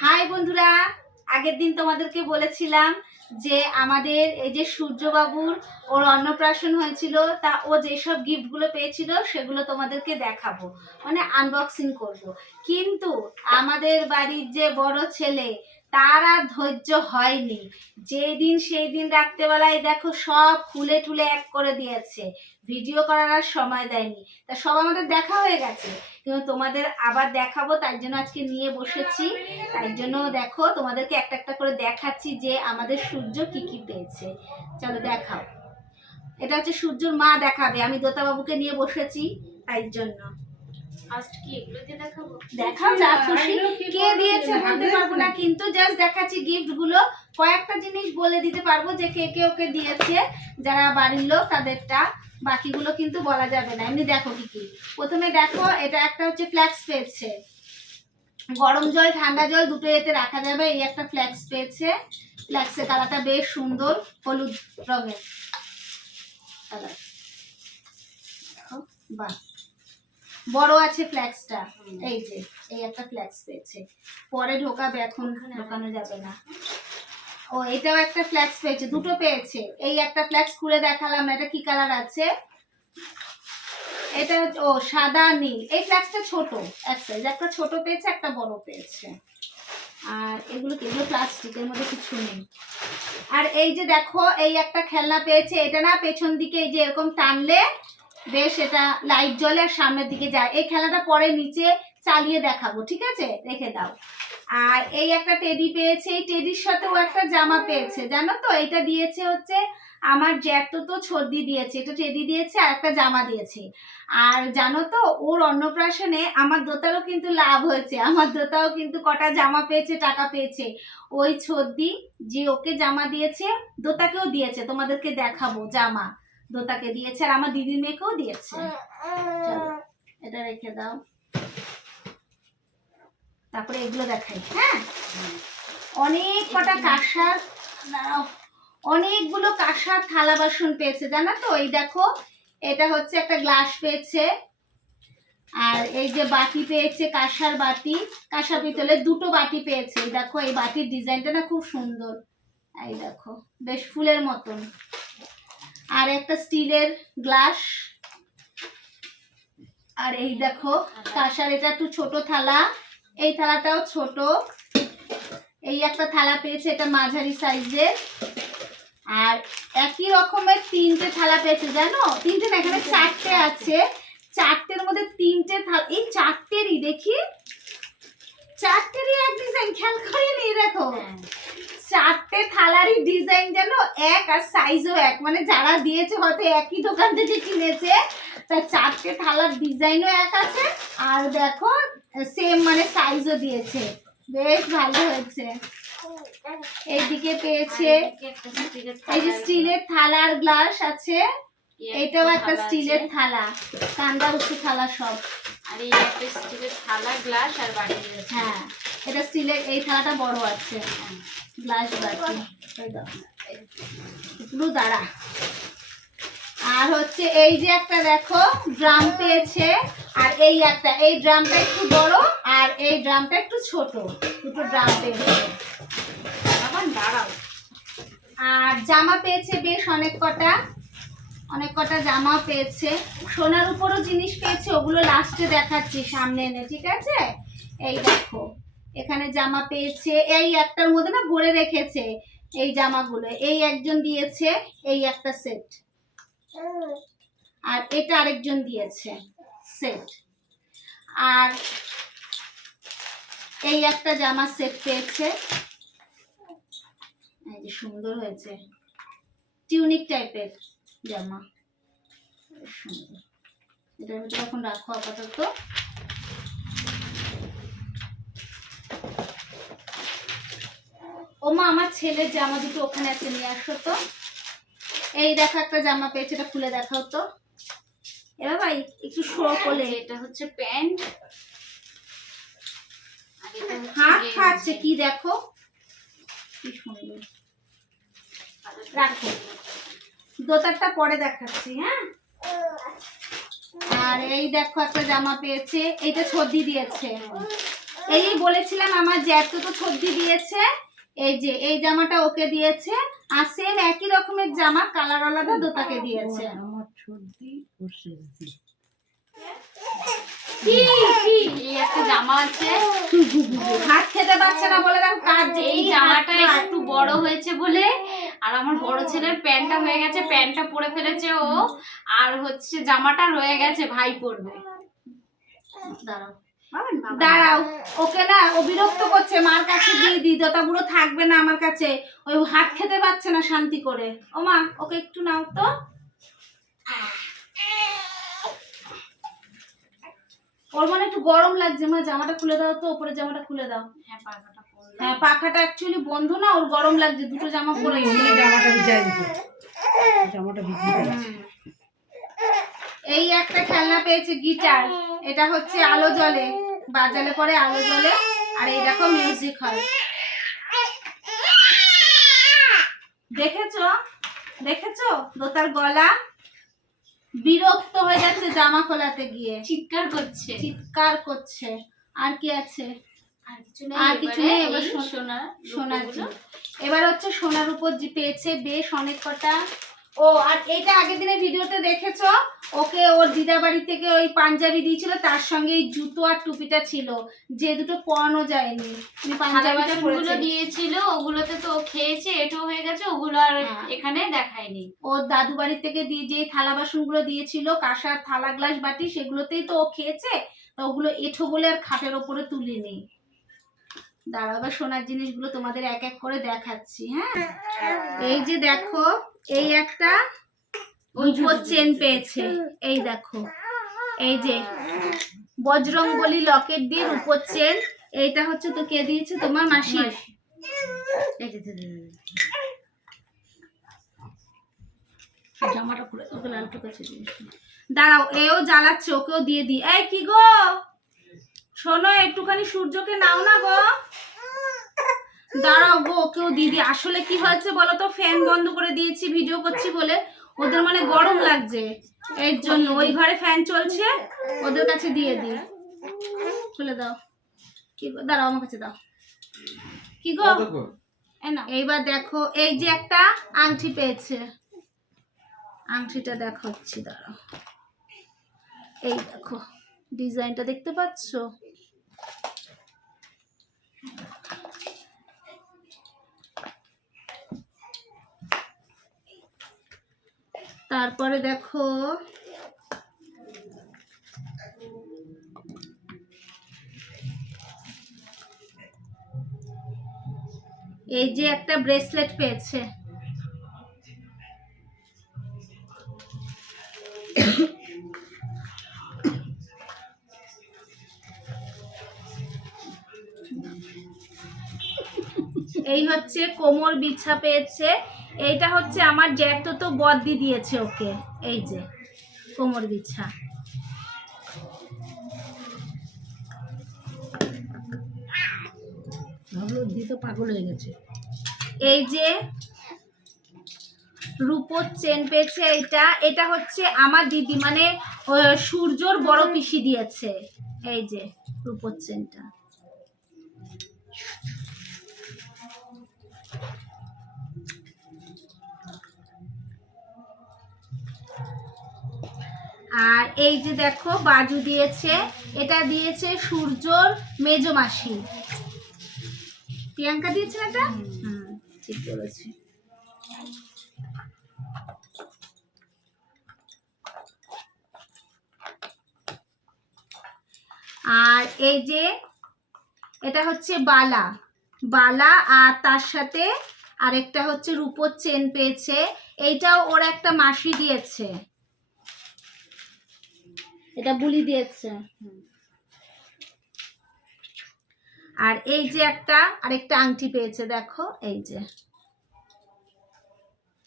High বন্ধুরা, আগের দিন তোমাদেরকে বলেছিলাম যে আমাদের এই যে সূর্যবাবুর ওর অন্নপ্রাশন হয়েছিল, তা ও যেসব গিফটগুলো পেয়েছিল সেগুলো তোমাদেরকে দেখাবো মানে আনবক্সিং করব। কিন্তু আমাদের বাড়ির যে বড় ছেলে তার আর ধৈর্য হয়নি। যেদিন সেই দিন রাত্রেবেলায় দেখো সব খুলে টুলে এক করে দিয়েছে। ভিডিও করার আর সময় দেয়নি। তা সব আমাদের দেখা হয়ে গেছে। কিন্তু তোমাদের আবার দেখাবো, তাই জন্য আজকে নিয়ে বসেছি। তাই জন্য দেখো তোমাদেরকে একটা একটা করে দেখাচ্ছি যে আমাদের সূর্য কি কি পেয়েছে। চলো দেখাও। এটা হচ্ছে সূর্যর মা দেখাবে। আমি দোতাবাবুকে নিয়ে বসেছি, তাই জন্য। দেখাও যা খুশি। কে দিয়েছে বলতে পারব না কিন্তু জাস্ট দেখাচ্ছি গিফটগুলো। কয়েকটা জিনিস বলে দিতে পারব যে কে কে ওকে দিয়েছে যারা বাড়ির লোক তাদেরটা। বাকিগুলো কিন্তু বলা যাবে না। এমনি দেখো কি কি। প্রথমে দেখো এটা একটা হচ্ছে ফ্ল্যাক্স পেয়েছে। গরম জল ঠান্ডা জল দুটো এতে রাখা যাবে। এই একটা ফ্ল্যাক্স পেয়েছে। ফ্ল্যাক্সের কালারটা বেশ সুন্দর হলুদ রঙের। কালার বাহ। বড় আছে ফ্ল্যাক্সটা এই যে, এই একটা ফ্ল্যাক্স পেয়েছে। পরে ঢোকাবে এখন, ঢোকানো যাবে না। ও, এটাও একটা ফ্ল্যাক্স পেয়েছে, দুটো পেয়েছে। এই একটা ফ্ল্যাক্স খুলে দেখালাম, এটা কি কালার আছে? এটা ও, সাদা, নীল। এই ফ্ল্যাক্সটা ছোট, এক সাইজ একটা ছোট পেয়েছে, একটা বড় পেয়েছে। আর এগুলো এগুলো প্লাস্টিকের মধ্যে কিছু নেই। আর এই যে দেখো, এই একটা খেলনা পেয়েছে। এটা না পেছন দিকে এই যে এরকম টানলে বেশ এটা লাইট জ্বলে আর সামনের দিকে যায়। এই খেলাটা পরে নিচে চালিয়ে দেখাবো, ঠিক আছে? রেখে দাও। আর এই একটা টেডি পেয়েছে, এই টেডির সাথেও একটা জামা পেয়েছে, জানো তো? এটা দিয়েছে হচ্ছে আমার জ্যাঠতো তো ছর্দি দিয়েছে। এটা টেডি দিয়েছে আর একটা জামা দিয়েছে। আর জানো তো, ওর অন্নপ্রাশনে আমার দোতারও কিন্তু লাভ হয়েছে। আমার দোতাও কিন্তু কটা জামা পেয়েছে, টাকা পেয়েছে। ওই ছর্দি যে ওকে জামা দিয়েছে, দোতাকেও দিয়েছে। তোমাদেরকে দেখাবো জামা। দোতাকে দিয়েছে আর আমার দিদির মেয়েকেও দিয়েছে। এটা রেখে দাও। তারপরে এগুলো দেখাই হ্যাঁ? অনেক কটা কাঁসার অনেকগুলো কাঁসার থালা বাসন পেয়েছে, জানো তো? এই দেখো, এটা হচ্ছে একটা গ্লাস পেয়েছে। আর এই যে বাটি পেয়েছে, কাঁসার বাটি কাঁসা পিতলের দুটো বাটি পেয়েছে। দেখো, এই বাটির ডিজাইনটা না খুব সুন্দর। এই দেখো, বেশ ফুলের মতন। আর একটা স্টিলের গ্লাস। আর এই দেখো কাঁসার এটা একটু ছোট থালা। এই থালাটাও ছোট। এই একটা থালা পেয়েছে এটা মাঝারি সাইজের। আর একই রকমের তিনটে থালা পেয়েছে, জানো? তিনটে না, এখানে চারটে আছে। চারটের মধ্যে তিনটে থালা, এই চারটেরই, দেখি? চারটেরই এক ডিজাইন খেয়াল করিনি দেখো। চারটে থালারই ডিজাইন যেন এক আর সাইজও এক। মানে যারা দিয়েছে হয়তো একই দোকান থেকে কিনেছে তা চারটে থালার ডিজাইনও এক আছে আর দেখো সেম মানে সাইজও দিয়েছে। বেশ ভালো হয়েছে। এইদিকে পেয়েছে এই যে স্টিলের থালা আর গ্লাস আছে এটাও একটা স্টিলের থালা। কান্দা উঁচু থালা সব। আর এই একটা স্টিলের থালা গ্লাস আর বাটি হ্যাঁ এটা স্টিলের এই থালাটা বড় আছে। গ্লাস বাটি এই দাও। এগুলো দাঁড়া। আর হচ্ছে এই যে একটা দেখো ড্রাম পেয়েছে। আর এই একটা এই ড্রামটা একটু বড় আর এই ড্রামটা একটু ছোট। দুটো ড্রাম পেয়েছে। আবার দাঁড়াও। আর জামা পেয়েছে বেশ অনেক কটা। অনেক কটা জামা পেয়েছে। সোনার উপরও জিনিস পেয়েছে ওগুলো লাস্টে দেখাচ্ছি সামনে এনে ঠিক আছে? এই দেখো। এখানে জামা পেয়েছে, এই একটার মধ্যে না ভরে রেখেছে এই জামাগুলো, এই একজন দিয়েছে, এই একটা সেট আর এটা আরেকজন দিয়েছে সেট আর এই একটা জামা সেট পেয়েছে। যে সুন্দর হয়েছে। টিউনিক টাইপের জামা। সুন্দর। ভিতরে এখন রাখো আপাতত। ও মা আমার ছেলের জামা দুটো ওখানে আছে নিয়ে আসো তো। এই দেখো একটা জামা পেয়েছে এটা খুলে দেখাও তো। এবার ভাই একটু শো করলে। এটা হচ্ছে প্যান্ট। হাত খাচ্ছে কি দেখো? কি সুন্দর। রাখো। দোতারটা পরে দেখাচ্ছি হ্যাঁ? আর এই দেখো একটা জামা পেয়েছে এইটা ছর্দি দিয়েছে। এই বলেছিলাম আমার জ্যাঠতো তো সর্দি দিয়েছে। এই যে এই জামাটা ওকে দিয়েছে আর সেম একই রকমের জামা কালার আলাদা দোতাকে দিয়েছে। আমার সর্দি ও একটা জামা আছে। ভাত খেতে পারছে না বলে কাজ এই জামাটা একটু বড় হয়েছে বলে আর আমার বড় ছেলের প্যান্টটা হয়ে গেছে প্যান্টটা পরে ফেলেছে ও। আর হচ্ছে জামাটা রয়ে গেছে ভাই পরবে। দাঁড়াও। দাঁড়াও ওকে না ও বিরক্ত করছে মার কাছে দিয়ে দি দোতা বুড়ো থাকবে না আমার কাছে ওই হাত খেতে পারছে না শান্তি করে। ও মা ওকে একটু নাও তো। ওর মানে একটু গরম লাগছে মা জামাটা খুলে দাও তো ওপরে জামাটা খুলে দাও। হ্যাঁ পাখাটা হ্যাঁ পাখাটা অ্যাকচুয়ালি বন্ধ না ওর গরম লাগছে দুটো জামা পরে জামাটা দিতে। জামাটা দিতে। এই একটা খেলনা পেয়েছে গিটার। এটা হচ্ছে আলো জ্বলে বাজালে পরে আলো জ্বলে আর এই দেখো মিউজিক হয় দেখেছ? দেখেছ? দোতার গলা বিরক্ত হয়ে যাচ্ছে জামা খোলাতে গিয়ে। চিৎকার করছে। চিৎকার করছে। আর কি আছে? আর কিছু নেই এবার সোনা সোনার। এবার হচ্ছে সোনার উপর যে পেয়েছে বেশ অনেক কটা ও আর এটা আগের দিনের ভিডিওতে দেখেছ? ওকে ওর দিদা বাড়ি থেকে ওই পাঞ্জাবি দিয়েছিল তার সঙ্গে এই জুতো আর টুপিটা ছিল। যে দুটো পরানো যায়নি। তুমি পাঞ্জাবিটা দিয়েছিল ওগুলোতে তো খেয়েছে এটো হয়ে গেছে ওগুলো আর হ্যাঁ। এখানে দেখায়নি। ওর দাদু বাড়ি থেকে দিয়ে যে থালা বাসনগুলো দিয়েছিল কাঁসার থালা গ্লাস বাটি সেগুলোতেই তো ও খেয়েছে তো ওগুলো এঠো বলে আর খাটের ওপরে তুলিনি। দাঁড়াও এবার সোনার জিনিসগুলো তোমাদের এক এক করে দেখাচ্ছি হ্যাঁ? এই যে দেখো এই একটা রূপোর চেন পেয়েছে। এই দেখো। এই যে বজরংবলী লকেট দিয়ে রূপোর চেন এইটা হচ্ছে তো কে দিয়েছে তোমার মাসি। জামাটা খুলে ওকে দাঁড়াও এও জ্বালাচ্ছে ওকেও দিয়ে দি এই কি গো? শোনো একটুখানি সূর্যকে নাও না গো। দাঁড়াও গো ওকেও দিদি আসলে কি হয়েছে বলো তো? ফ্যান বন্ধ করে দিয়েছি ভিডিও করছি বলে। ওদের মানে গরম লাগছে। এর জন্য ওই ঘরে ফ্যান চলছে ওদের কাছে দিয়ে দি খুলে দাও। কি গো? দাঁড়াও আমার কাছে দাও। কি গো? নাও। এইবার দেখো এই যে একটা আংটি পেয়েছে। আংটিটা দেখাচ্ছি দাঁড়াও। এই দেখো ডিজাইনটা দেখতে পাচ্ছো? তারপরে দেখো এই যে একটা ব্রেসলেট পেয়েছে। এই হচ্ছে কোমর বিছা পেয়েছে। এইটা হচ্ছে আমার জ্যাঠতো তো বদ্দি দিয়েছে ওকে। এই যে কোমর বিছা। পাগল হয়ে গেছে। এই যে রূপোর চেন পেয়েছে এটা এটা হচ্ছে আমার দিদি মানে সূর্যর বড় পিসি দিয়েছে। এই যে রূপোর চেনটা। আর এই যে দেখো বাজু দিয়েছে এটা দিয়েছে সূর্যর মেজো মাসি প্রিয়াঙ্কা দিয়েছে এটা? হুম ঠিক বলেছি। আর এই যে এটা হচ্ছে বালা। বালা আর তার সাথে আরেকটা হচ্ছে রূপোর চেন পেয়েছে। এইটাও ওর একটা মাসি দিয়েছে। এটা বুলি দিয়েছে। আর এই যে একটা আরেকটা আংটি পেয়েছে দেখো এই যে।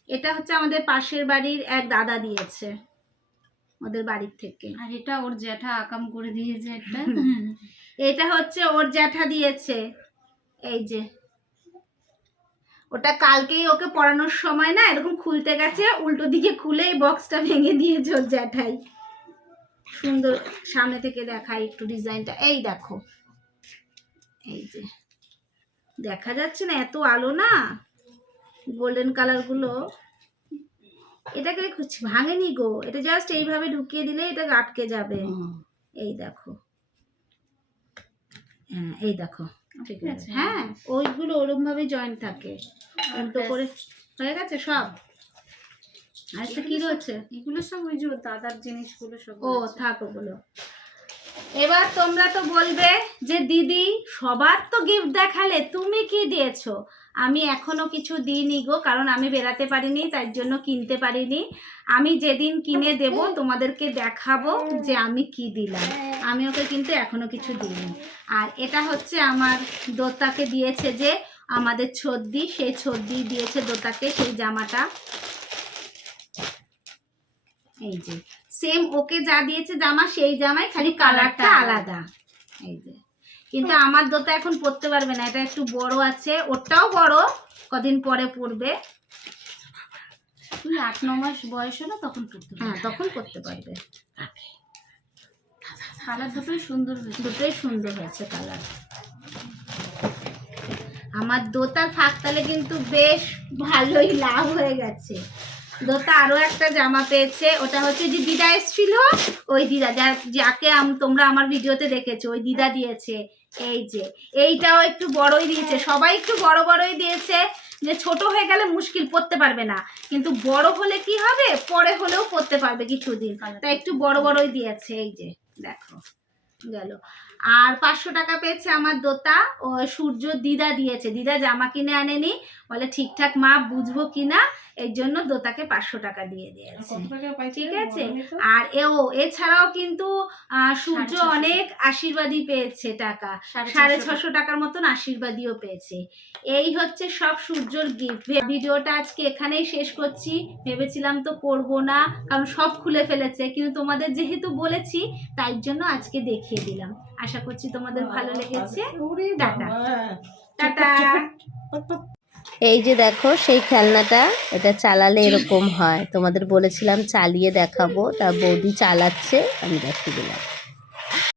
এটা হচ্ছে আমাদের পাশের বাড়ির এক দাদা দিয়েছে ওদের বাড়ির থেকে। আর এটা ওর জ্যাঠা আকাম করে দিয়েছে একটা। এটা হচ্ছে ওর জ্যাঠা দিয়েছে এই যে। ওটা কালকেই ওকে পড়ানোর সময় না এরকম খুলতে গেছে উল্টো দিকে খুলে এই বক্সটা ভেঙে দিয়েছে ওর জ্যাঠাই। সুন্দর সামনে থেকে দেখাই একটু ডিজাইনটা। এই দেখো। এই যে। দেখা যাচ্ছে না এত আলো না? গোল্ডেন কালারগুলো এটাকে ভাঙেনি গো। এটা জাস্ট এইভাবে ঢুকিয়ে দিলে এটা আটকে যাবে। এই দেখো। হ্যাঁ এই দেখো। ঠিক আছে। হ্যাঁ ওইগুলো ওরম ভাবে জয়েন্ট থাকে উল্টো করে। হয়ে গেছে সব? আরেকটা কি রয়েছে? এগুলো সব ওই যে দাদার জিনিসগুলো সব ও। থাক ওগুলো। এবার তোমরা তো বলবে যে দিদি সবার তো গিফট দেখালে তুমি কি দিয়েছ? আমি এখনও কিছু দিইনি গো কারণ আমি বেরাতে পারিনি তাই জন্য কিনতে পারিনি। আমি যেদিন কিনে দেব তোমাদেরকে দেখাবো যে আমি কি দিলাম। আমি ওকে কিন্তু এখনও কিছু দিইনি। আর এটা হচ্ছে আমার দোতাকে দিয়েছে যে আমাদের ছদ্দি সেই ছদ্দি দিয়েছে দোতাকে সেই জামাটা। এই যে সেম ওকে যা দিয়েছে জামা সেই জামাই খালি কালারটা আলাদা। এই যে কিন্তু আমার দোতা এখন পরতে পারবে না এটা একটু বড় আছে ওরটাও বড় কদিন পরে পরবে। তুই আট ন মাস বয়স হলো তখন পড়তে হ্যাঁ তখন পরতে পারবে। কালার দুটোই সুন্দর হয়েছে। দুটোই সুন্দর হয়েছে কালার আমার দোতার ফাঁক তালে কিন্তু বেশ ভালোই লাভ হয়ে গেছে। দোতা আরও একটা জামা পেয়েছে ওটা হচ্ছে যে দিদা এসেছিল। ওই দিদা যাকে তোমরা আমার ভিডিওতে দেখেছ ওই দিদা দিয়েছে। এই যে এইটাও একটু বড়ই দিয়েছে। সবাই একটু বড় বড়ই দিয়েছে যে ছোট হয়ে গেলে মুশকিল পড়তে পারবে না। কিন্তু বড় হলে কি হবে? পরে হলেও পড়তে পারবে কিছুদিন। তা একটু বড় বড়ই দিয়েছে এই যে দেখো। গেল। আর পাঁচশো টাকা পেয়েছে আমার দোতা। ও সূর্য দিদা দিয়েছে। দিদা জামা কিনে আনেনি। বলে ঠিকঠাক মাপ বুঝব কিনা? এর জন্য দোতাকে পাঁচশো টাকা দিয়ে দিয়েছে। ঠিক আছে? আর এও এছাড়াও কিন্তু সূর্য অনেক আশীর্বাদী পেয়েছে টাকা। সাড়ে ছশো টাকার মতন আশীর্বাদীও পেয়েছে। এই হচ্ছে সব সূর্যর গিফট ভিডিওটা আজকে এখানেই শেষ করছি। ভেবেছিলাম তো করব না কারণ সব খুলে ফেলেছে। কিন্তু তোমাদের যেহেতু বলেছি তাই জন্য আজকে দেখিয়ে দিলাম। আশা করছি তোমাদের ভালো লেগেছে। টাটা। টাটা। এই যে দেখো সেই খেলনাটা এটা চালালে এরকম হয়। তোমাদের বলেছিলাম চালিয়ে দেখাবো তা বৌদি চালাচ্ছে আমি দেখিয়ে দিলাম